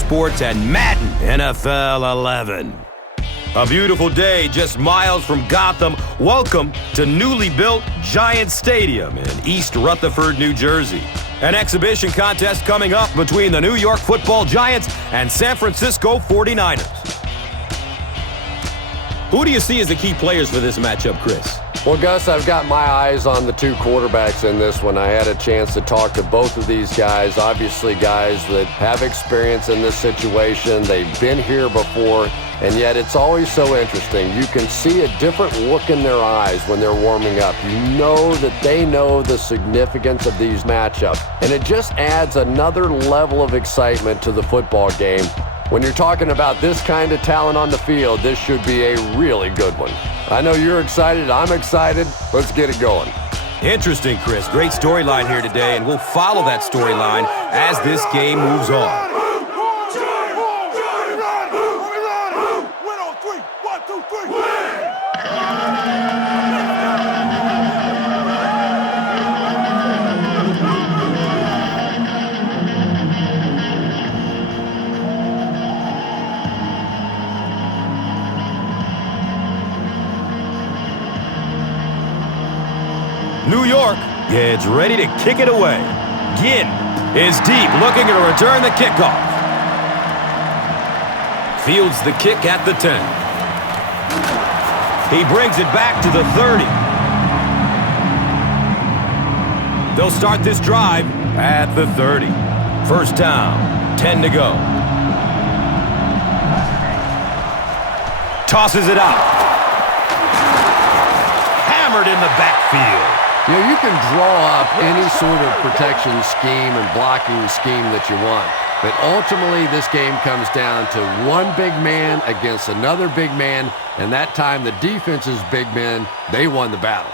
Sports and Madden NFL 11. A beautiful day just miles from Gotham. Welcome to newly built Giant Stadium in East Rutherford, New Jersey. An exhibition contest coming up between the New York Football Giants and San Francisco 49ers. Who do you see as the key players for this matchup, Chris? Well, Gus, I've got my eyes on the two quarterbacks in this one. I had a chance to talk to both of these guys, obviously guys that have experience in this situation. They've been here before, and yet it's always so interesting. You can see a different look in their eyes when they're warming up. You know that they know the significance of these matchups, and it just adds another level of excitement to the football game. When you're talking about this kind of talent on the field, this should be a really good one. I know you're excited. I'm excited. Let's get it going. Interesting, Chris. Great storyline here today, and we'll follow that storyline as this game moves on. New York gets ready to kick it away. Ginn is deep, looking to return the kickoff. Fields the kick at the 10. He brings it back to the 30. They'll start this drive at the 30. First down, 10 to go. Tosses it out. Hammered in the backfield. You know, you can draw up any sort of protection scheme and blocking scheme that you want, but ultimately this game comes down to one big man against another big man, and that time the defense's big men, they won the battle.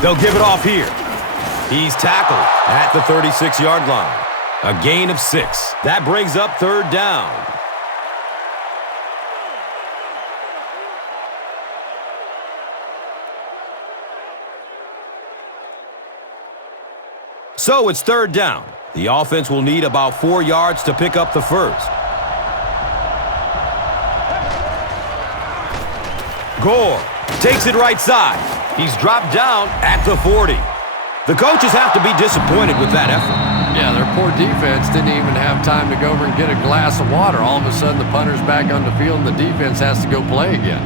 They'll give it off here. He's tackled at the 36-yard line. A gain of 6. That brings up third down. So it's third down. The offense will need about 4 yards to pick up the first. Gore takes it right side. He's dropped down at the 40. The coaches have to be disappointed with that effort. Yeah, their poor defense didn't even have time to go over and get a glass of water. All of a sudden, the punter's back on the field, and the defense has to go play again.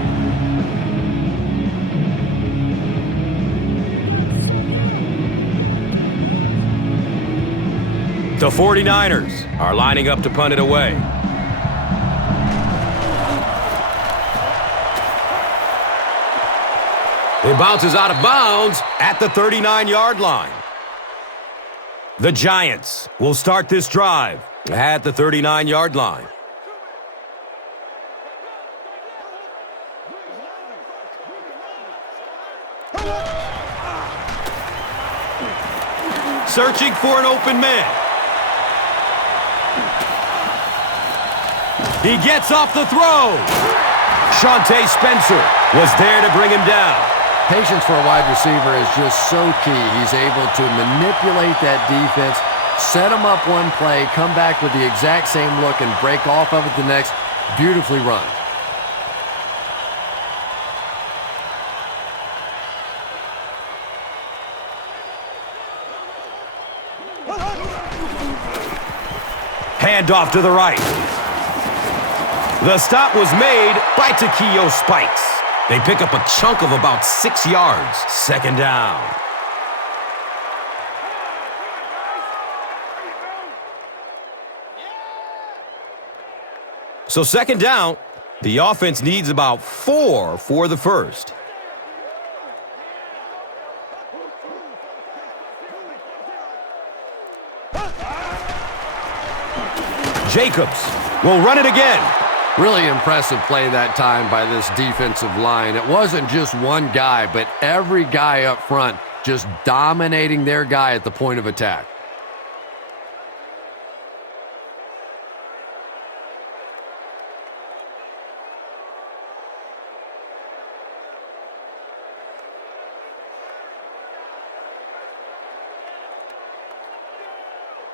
The 49ers are lining up to punt it away. It bounces out of bounds at the 39-yard line. The Giants will start this drive at the 39-yard line. Searching for an open man. He gets off the throw. Shante Spencer was there to bring him down. Patience for a wide receiver is just so key. He's able to manipulate that defense, set them up one play, come back with the exact same look, and break off of it the next. Beautifully run. Handoff to the right. The stop was made by Takeo Spikes. They pick up a chunk of about 6 yards. Second down. So second down, the offense needs about 4 for the first. Jacobs will run it again. Really impressive play that time by this defensive line. It wasn't just one guy, but every guy up front just dominating their guy at the point of attack.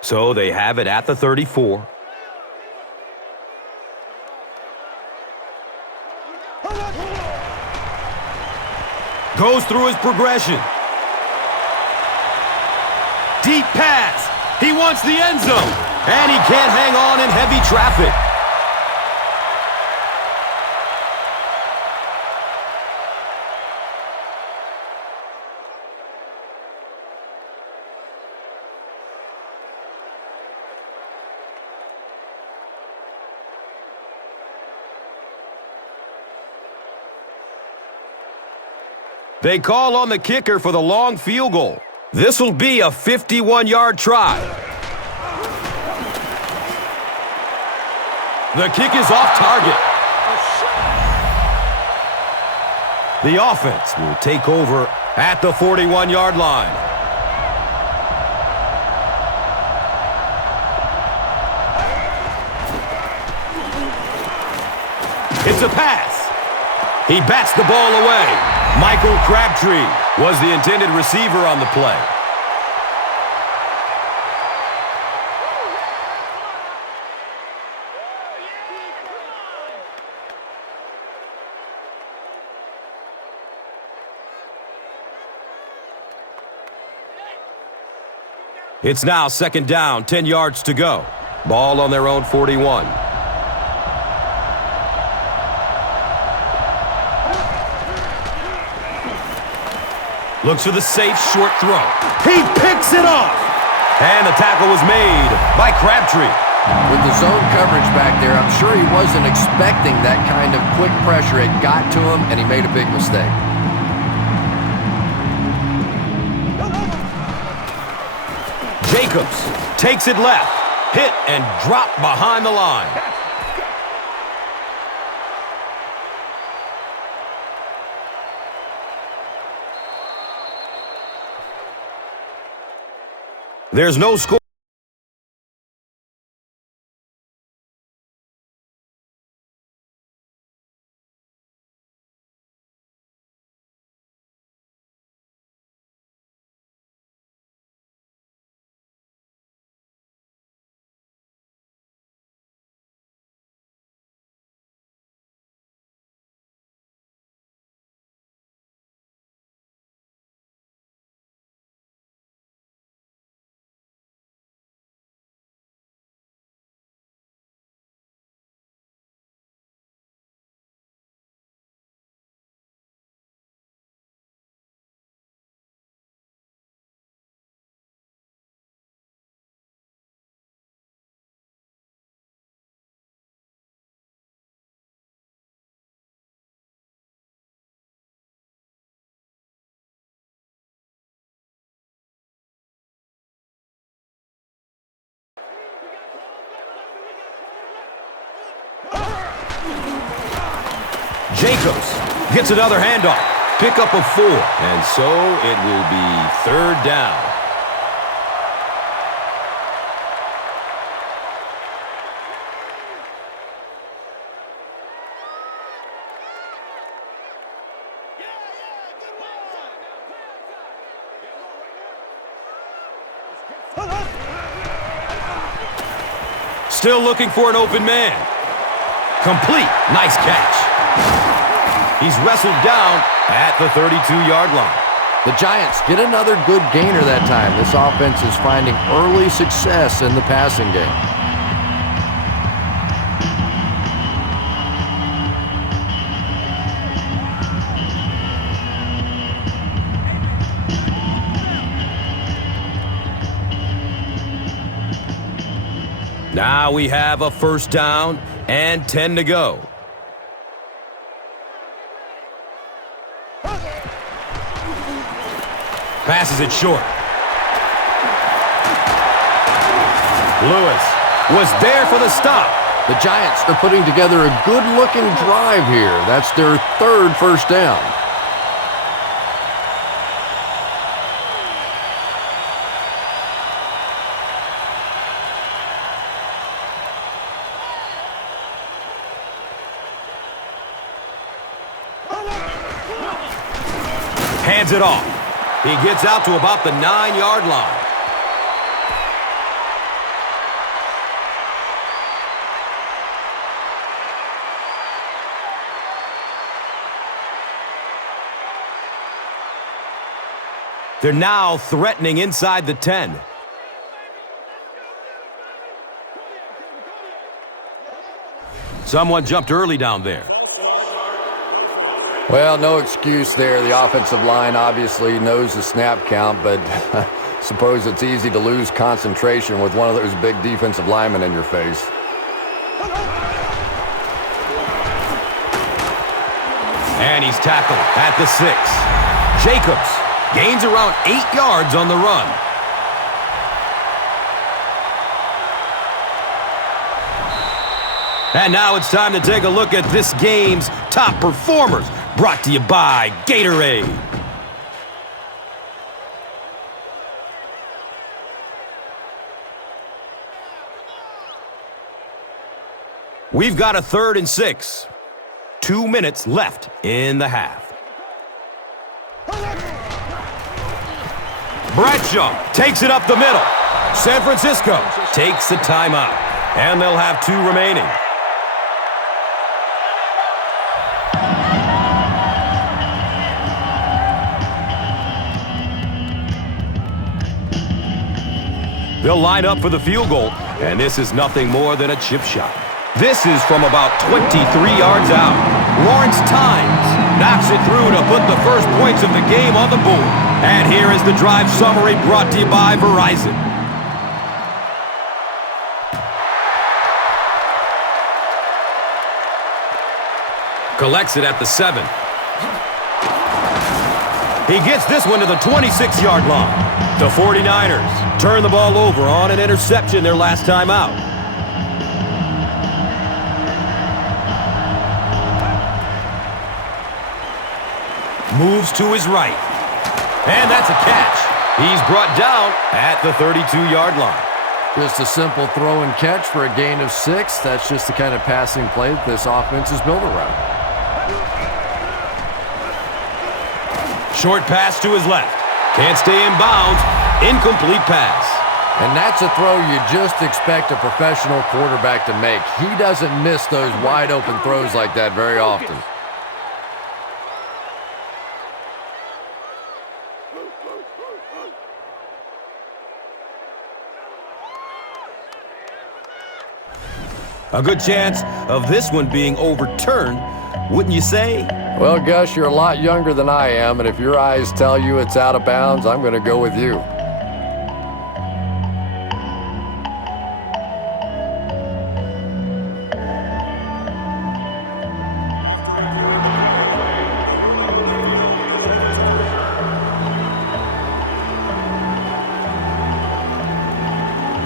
So they have it at the 34. Goes through his progression. Deep pass. He wants the end zone. And he can't hang on in heavy traffic. They call on the kicker for the long field goal. This will be a 51-yard try. The kick is off target. The offense will take over at the 41-yard line. It's a pass. He bats the ball away. Michael Crabtree was the intended receiver on the play. It's now second down, 10 yards to go. Ball on their own 41. Looks for the safe short throw. He picks it off. And the tackle was made by Crabtree. With the zone coverage back there, I'm sure he wasn't expecting that kind of quick pressure. It got to him, and he made a big mistake. Jacobs takes it left. Hit and dropped behind the line. There's no score. Jacobs gets another handoff. Pickup of 4. And so it will be third down. Still looking for an open man. Complete. Nice catch. He's wrestled down at the 32-yard line. The Giants get another good gainer that time. This offense is finding early success in the passing game. Now we have a first down and 10 to go. Passes it short. Lewis was there for the stop. The Giants are putting together a good-looking drive here. That's their third first down. Hands it off. He gets out to about the 9-yard line. They're now threatening inside the 10. Someone jumped early down there. Well, no excuse there. The offensive line obviously knows the snap count, but suppose it's easy to lose concentration with one of those big defensive linemen in your face. And he's tackled at the 6. Jacobs gains around 8 yards on the run. And now it's time to take a look at this game's top performers, brought to you by Gatorade. We've got a 3rd and 6. 2 minutes left in the half. Bradshaw takes it up the middle. San Francisco takes the timeout, and they'll have 2 remaining. They'll line up for the field goal, and this is nothing more than a chip shot. This is from about 23 yards out. Lawrence Tynes knocks it through to put the first points of the game on the board. And here is the drive summary brought to you by Verizon. Collects it at the 7. He gets this one to the 26-yard line. The 49ers turn the ball over on an interception their last time out. Moves to his right. And that's a catch. He's brought down at the 32-yard line. Just a simple throw and catch for a gain of 6. That's just the kind of passing play that this offense is built around. Short pass to his left. Can't stay in bounds. Incomplete pass. And that's a throw you just expect a professional quarterback to make. He doesn't miss those wide open throws like that very often. A good chance of this one being overturned, wouldn't you say? Well, Gus, you're a lot younger than I am, and if your eyes tell you it's out of bounds, I'm going to go with you.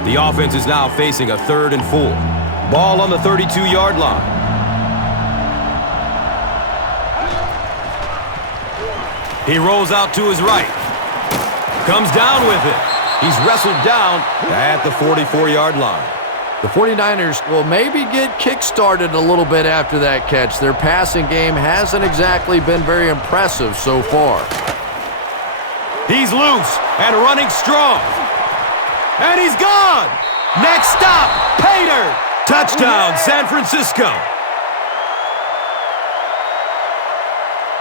The offense is now facing a 3rd and 4. Ball on the 32-yard line. He rolls out to his right. Comes down with it. He's wrestled down at the 44-yard line. The 49ers will maybe get kick-started a little bit after that catch. Their passing game hasn't exactly been very impressive so far. He's loose and running strong. And he's gone. Next stop, Pater. Touchdown, San Francisco.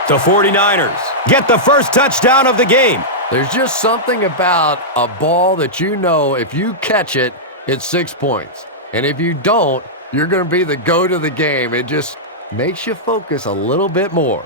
The 49ers get the first touchdown of the game. There's just something about a ball that you know if you catch it, it's 6 points. And if you don't, you're going to be the goat of the game. It just makes you focus a little bit more.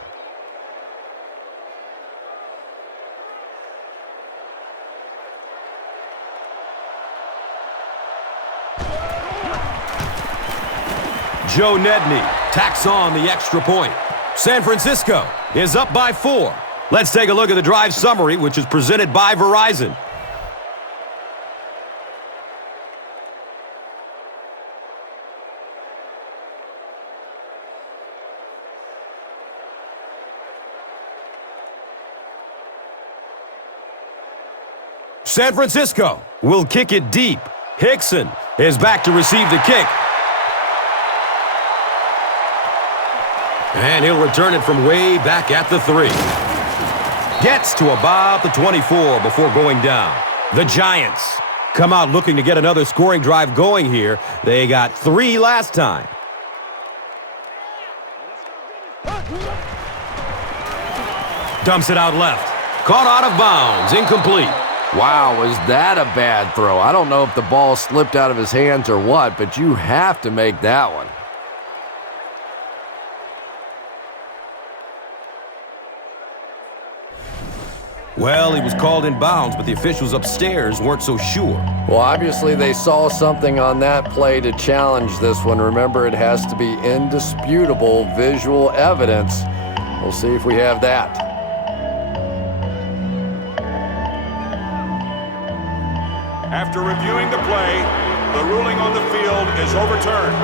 Joe Nedney tacks on the extra point. San Francisco is up by 4. Let's take a look at the drive summary, which is presented by Verizon. San Francisco will kick it deep. Hickson is back to receive the kick. And he'll return it from way back at the 3. Gets to about the 24 before going down. The Giants come out looking to get another scoring drive going here. They got 3 last time. Dumps it out left. Caught out of bounds, incomplete. Wow, was that a bad throw? I don't know if the ball slipped out of his hands or what, but you have to make that one. Well, he was called in bounds, but the officials upstairs weren't so sure. Well, obviously they saw something on that play to challenge this one. Remember, it has to be indisputable visual evidence. We'll see if we have that. After reviewing the play, the ruling on the field is overturned.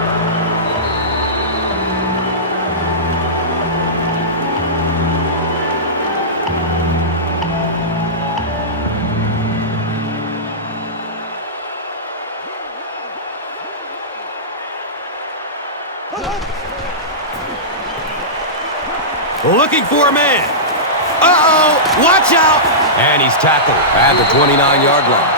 Looking for a man. Uh-oh, watch out. And he's tackled at the 29-yard line.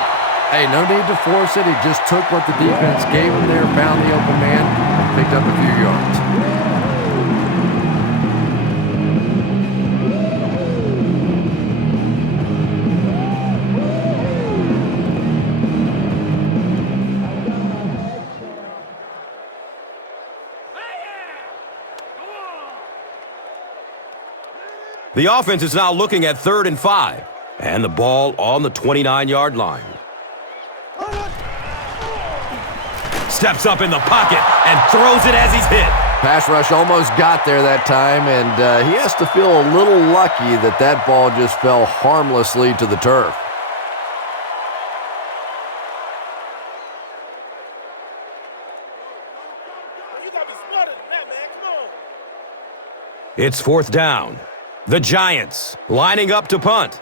Hey, no need to force it. He just took what the defense gave him there, found the open man, and picked up a few yards. The offense is now looking at 3rd and 5. And the ball on the 29-yard line. Steps up in the pocket and throws it as he's hit. Pass rush almost got there that time, and he has to feel a little lucky that that ball just fell harmlessly to the turf. It's 4th down. The Giants lining up to punt.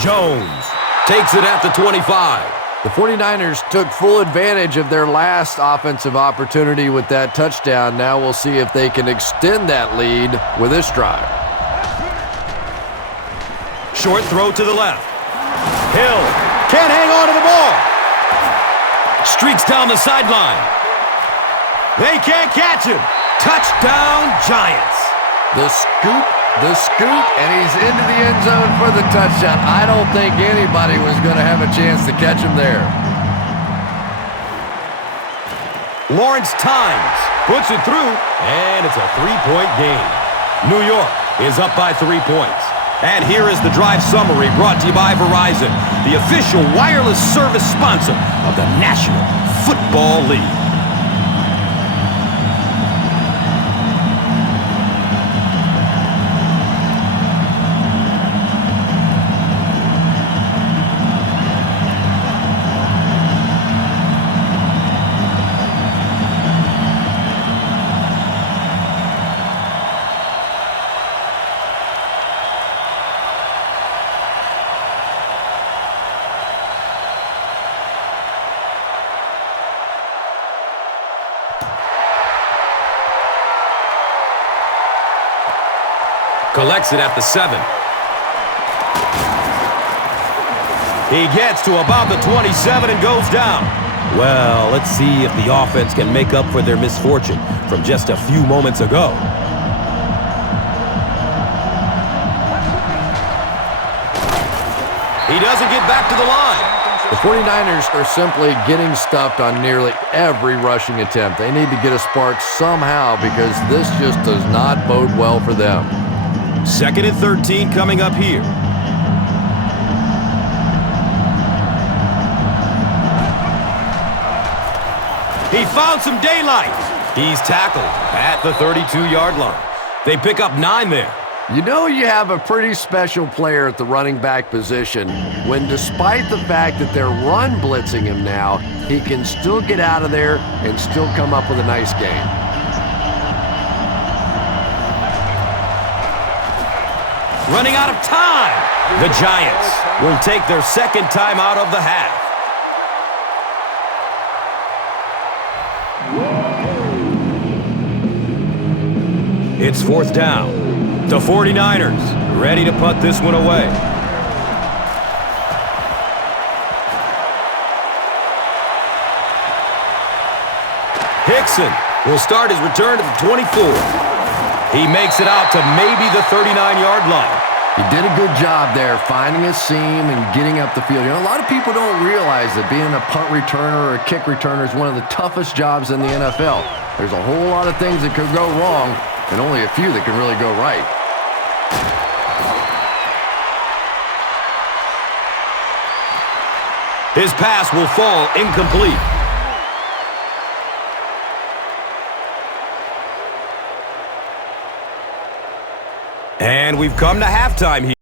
Jones takes it at the 25. The 49ers took full advantage of their last offensive opportunity with that touchdown. Now we'll see if they can extend that lead with this drive. Short throw to the left. Hill can't hang on to the ball. Streaks down the sideline. They can't catch him. Touchdown, Giants. The scoop, and he's into the end zone for the touchdown. I don't think anybody was going to have a chance to catch him there. Lawrence Times puts it through, and it's a 3-point game. New York is up by 3 points. And here is the drive summary brought to you by Verizon, the official wireless service sponsor of the National Football League. Collects it at the 7. He gets to about the 27 and goes down. Well, let's see if the offense can make up for their misfortune from just a few moments ago. He doesn't get back to the line. The 49ers are simply getting stuffed on nearly every rushing attempt. They need to get a spark somehow because this just does not bode well for them. 2nd and 13 coming up here. He found some daylight. He's tackled at the 32-yard line. They pick up 9 there. You know you have a pretty special player at the running back position when, despite the fact that they're run blitzing him now, he can still get out of there and still come up with a nice game. Running out of time. The Giants will take their 2nd time out of the half. It's 4th down. The 49ers ready to punt this one away. Hickson will start his return at the 24. He makes it out to maybe the 39-yard line. He did a good job there finding a seam and getting up the field. You know, a lot of people don't realize that being a punt returner or a kick returner is one of the toughest jobs in the NFL. There's a whole lot of things that could go wrong and only a few that can really go right. His pass will fall incomplete. And we've come to halftime here.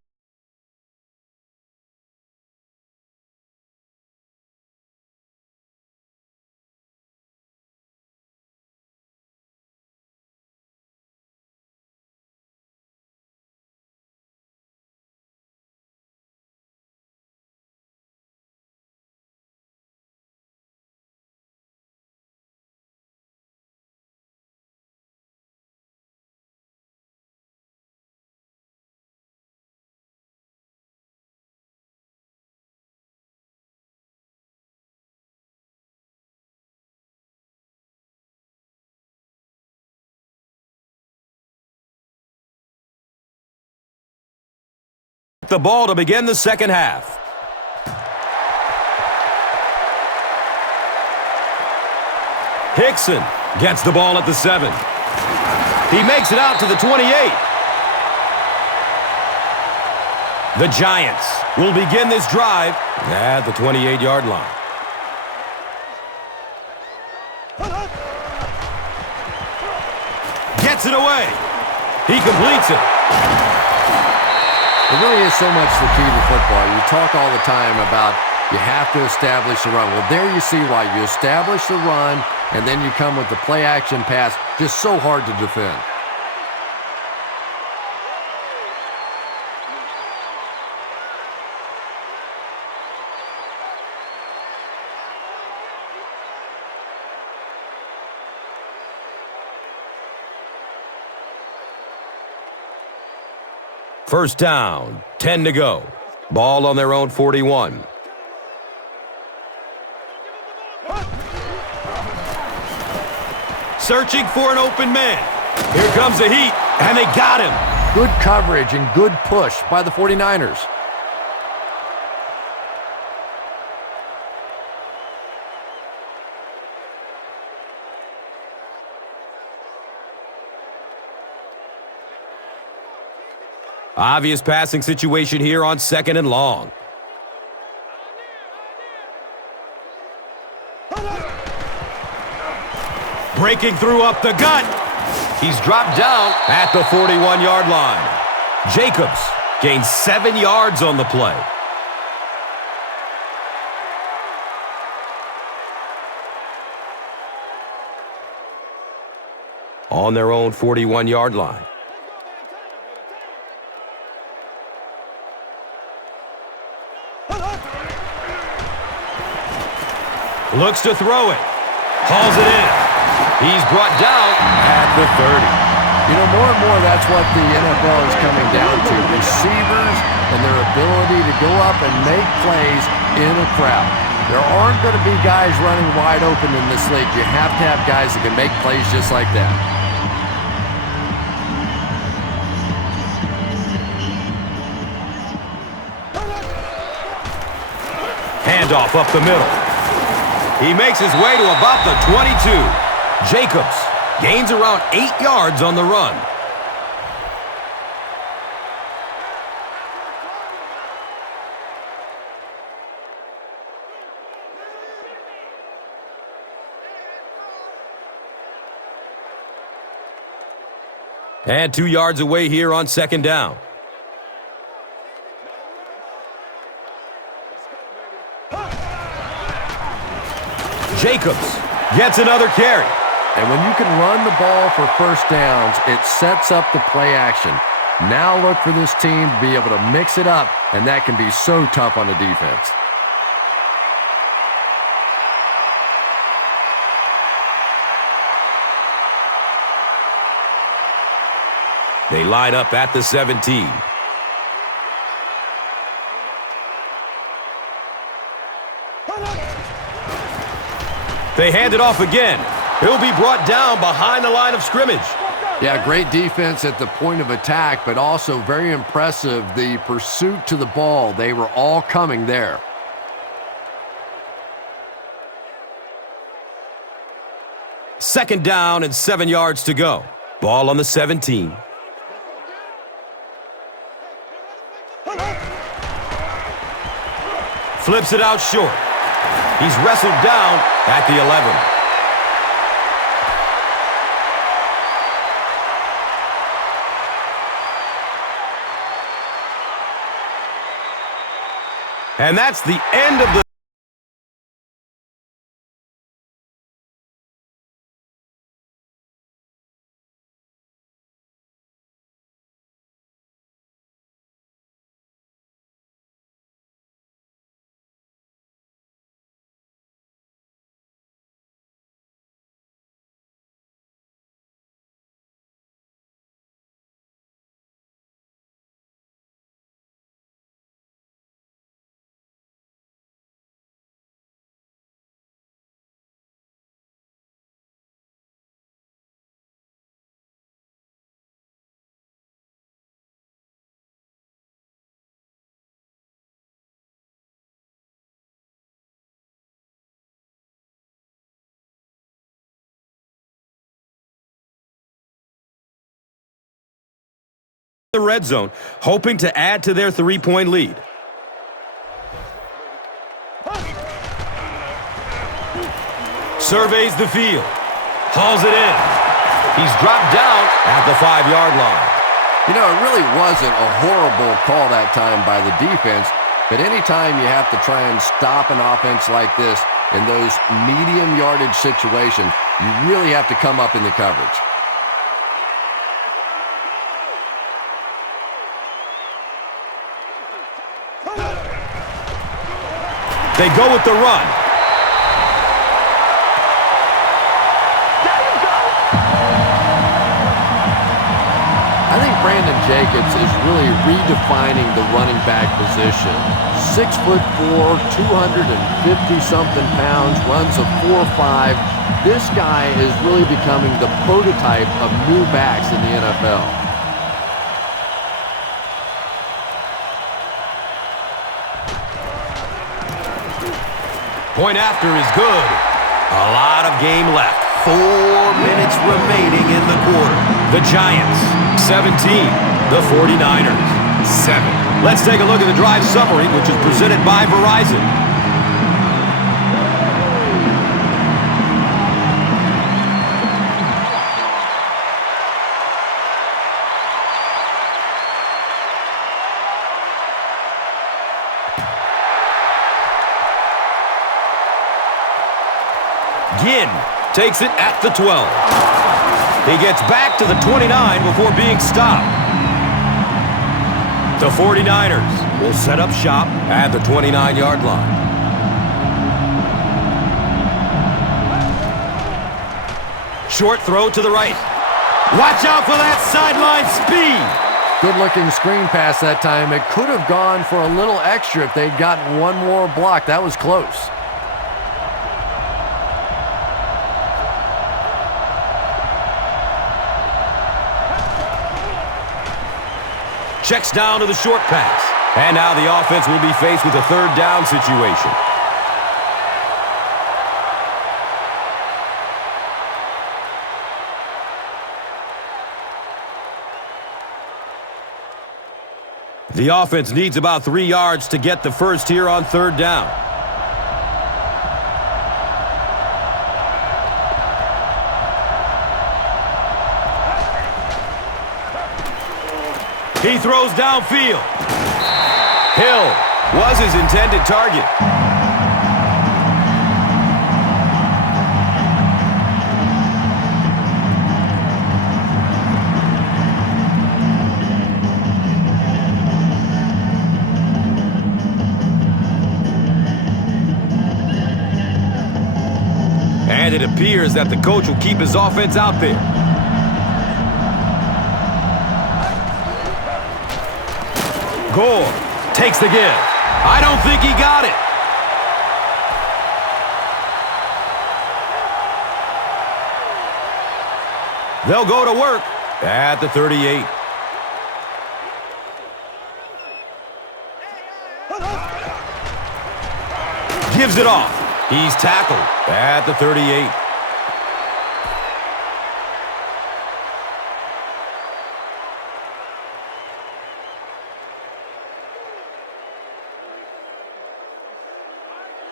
The ball to begin the second half. Hickson gets the ball at the 7. He makes it out to the 28. The Giants will begin this drive at the 28-yard line. Gets it away. He completes it. It really is so much the key to football. You talk all the time about you have to establish the run. Well, there you see why. You establish the run, and then you come with the play-action pass. Just so hard to defend. First down, 10 to go. Ball on their own 41. Searching for an open man. Here comes the heat, and they got him. Good coverage and good push by the 49ers. Obvious passing situation here on 2nd and long. Breaking through up the gut. He's dropped down at the 41-yard line. Jacobs gains 7 yards on the play. On their own 41-yard line. Looks to throw it. Hauls it in. He's brought down at the 30. You know, more and more that's what the NFL is coming down to. Receivers and their ability to go up and make plays in a crowd. There aren't going to be guys running wide open in this league. You have to have guys that can make plays just like that. Handoff up the middle. He makes his way to about the 22. Jacobs gains around 8 yards on the run. And 2 yards away here on 2nd down. Jacobs gets another carry. And when you can run the ball for first downs, it sets up the play action. Now look for this team to be able to mix it up, and that can be so tough on the defense. They line up at the 17. They hand it off again. He'll be brought down behind the line of scrimmage. Yeah, great defense at the point of attack, but also very impressive, the pursuit to the ball. They were all coming there. Second down and 7 yards to go. Ball on the 17. Flips it out short. He's wrestled down at the 11. And that's the end of the red zone, hoping to add to their 3-point lead. Surveys the field. Hauls it in. He's dropped down at the 5-yard line. You know, it really wasn't a horrible call that time by the defense, but anytime you have to try and stop an offense like this in those medium yardage situations, you really have to come up in the coverage. They go with the run. I think Brandon Jacobs is really redefining the running back position. 6'4", 250-something pounds, runs a 4.5. This guy is really becoming the prototype of new backs in the NFL. Point after is good. A lot of game left. 4 minutes remaining in the quarter. The Giants, 17. The 49ers, 7. Let's take a look at the drive summary, which is presented by Verizon. Ginn takes it at the 12. He gets back to the 29 before being stopped. The 49ers will set up shop at the 29-yard line. Short throw to the right. Watch out for that sideline speed. Good-looking screen pass that time. It could have gone for a little extra if they'd gotten one more block. That was close. Checks down to the short pass. And now the offense will be faced with a third down situation. The offense needs about 3 yards to get the first here on third down. He throws downfield. Hill was his intended target. And it appears that the coach will keep his offense out there. Gore takes the give. I don't think he got it. They'll go to work at the 38. Gives it off. He's tackled at the 38.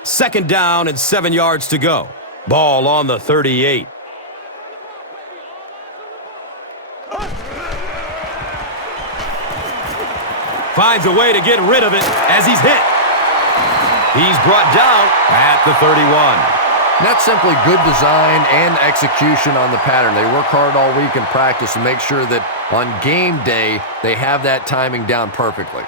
Second down and 7 yards to go. Ball on the 38. Finds a way to get rid of it as he's hit. He's brought down at the 31. That's simply good design and execution on the pattern. They work hard all week in practice to make sure that on game day they have that timing down perfectly.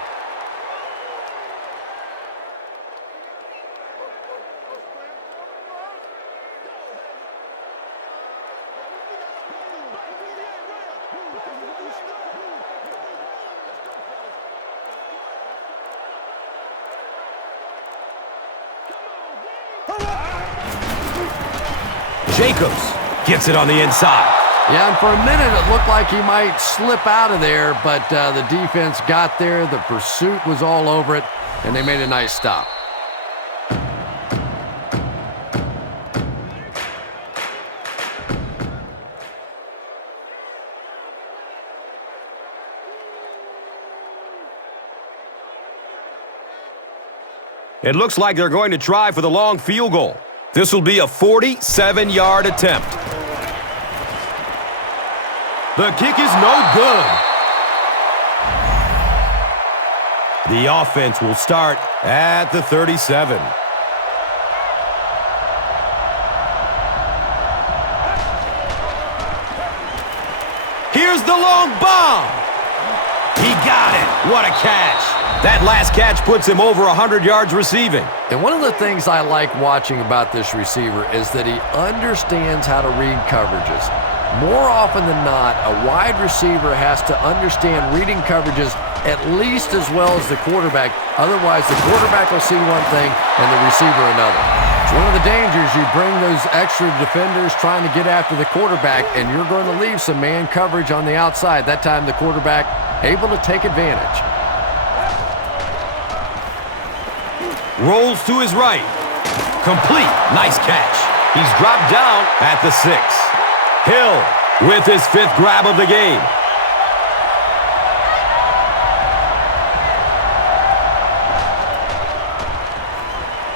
Jacobs gets it on the inside. Yeah, and for a minute it looked like he might slip out of there, but the defense got there, the pursuit was all over it, and they made a nice stop. It looks like they're going to try for the long field goal. This will be a 47-yard attempt. The kick is no good. The offense will start at the 37. Here's the long bomb. He got it. What a catch. That last catch puts him over 100 yards receiving. And one of the things I like watching about this receiver is that he understands how to read coverages. More often than not, a wide receiver has to understand reading coverages at least as well as the quarterback. Otherwise, the quarterback will see one thing and the receiver another. It's one of the dangers. You bring those extra defenders trying to get after the quarterback, and you're going to leave some man coverage on the outside. That time, the quarterback able to take advantage. Rolls to his right. Complete. Nice catch. He's dropped down at the 6. Hill with his 5th grab of the game.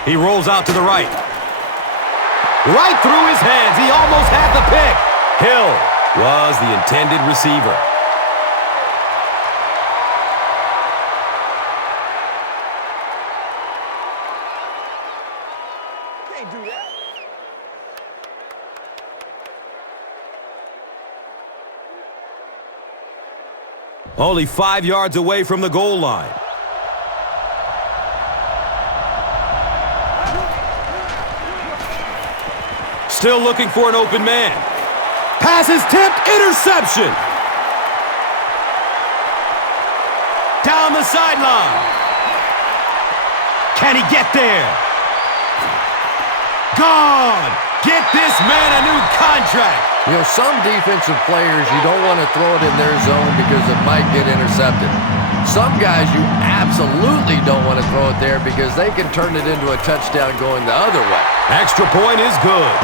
He rolls out to the right. Right through his hands. He almost had the pick. Hill was the intended receiver. Only 5 yards away from the goal line. Still looking for an open man. Pass is tipped. Interception. Down the sideline. Can he get there? Gone. Get this man a new contract. You know, some defensive players, you don't want to throw it in their zone because it might get intercepted. Some guys, you absolutely don't want to throw it there because they can turn it into a touchdown going the other way. Extra point is good.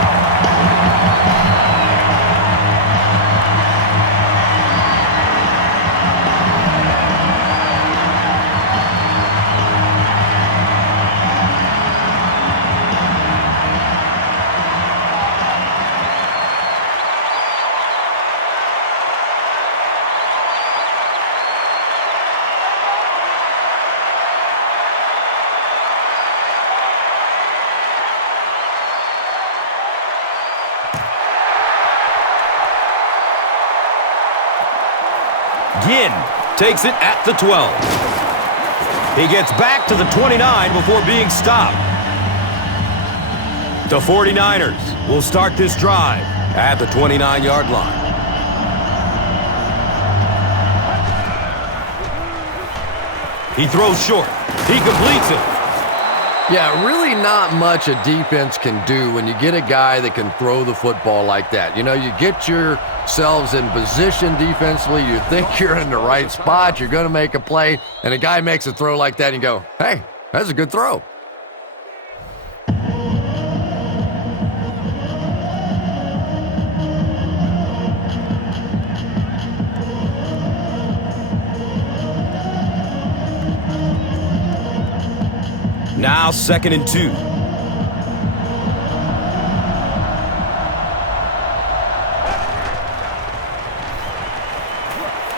Ginn takes it at the 12. He gets back to the 29 before being stopped. The 49ers will start this drive at the 29-yard line. He throws short. He completes it. Yeah, really not much a defense can do when you get a guy that can throw the football like that. You know, you get your yourselves in position defensively. You think you're in the right spot. You're going to make a play, and a guy makes a throw like that, and you go, hey, that's a good throw. Now 2nd and 2.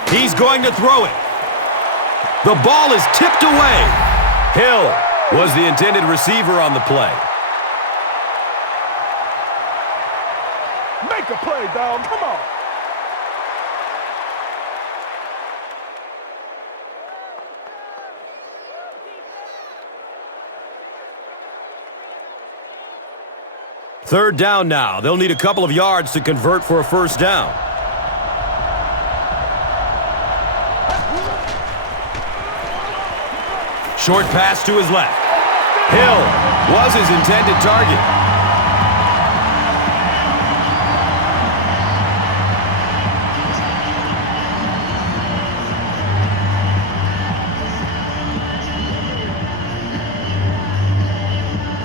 He's going to throw it. The ball is tipped away. Hill was the intended receiver on the play. Make a play, dog. Come on. Third down now. They'll need a couple of yards to convert for a first down. Short pass to his left. Hill was his intended target.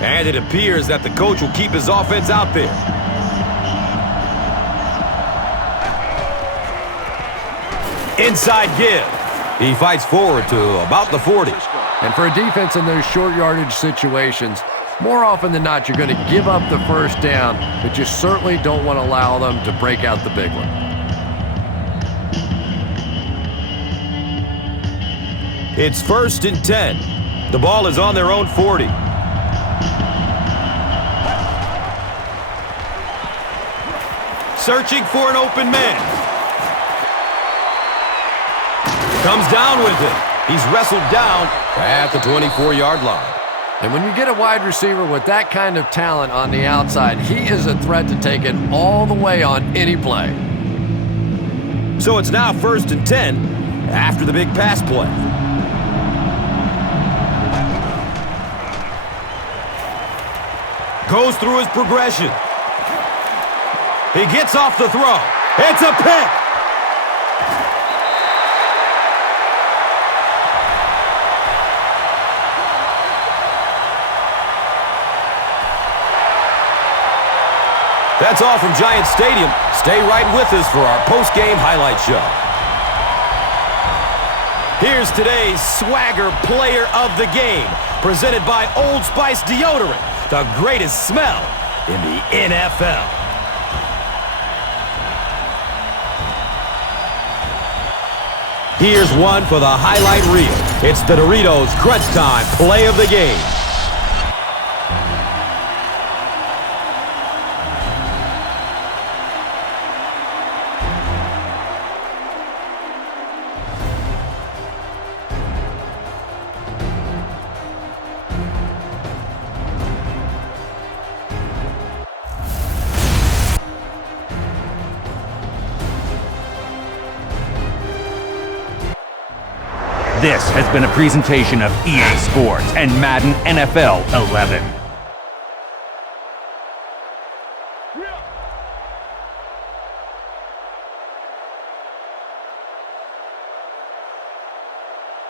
And it appears that the coach will keep his offense out there. Inside give. He fights forward to about the 40. And for a defense in those short yardage situations, more often than not, you're going to give up the first down, but you certainly don't want to allow them to break out the big one. It's 1st and 10. The ball is on their own 40. Searching for an open man. Comes down with it. He's wrestled down at the 24-yard line. And when you get a wide receiver with that kind of talent on the outside, he is a threat to take it all the way on any play. So it's now 1st and 10 after the big pass play. Goes through his progression. He gets off the throw. It's a pick. That's all from Giant Stadium. Stay right with us for our post-game highlight show. Here's today's Swagger Player of the Game, presented by Old Spice Deodorant, the greatest smell in the NFL. Here's one for the highlight reel. It's the Doritos Crunch Time Play of the Game. This has been a presentation of EA Sports and Madden NFL 11.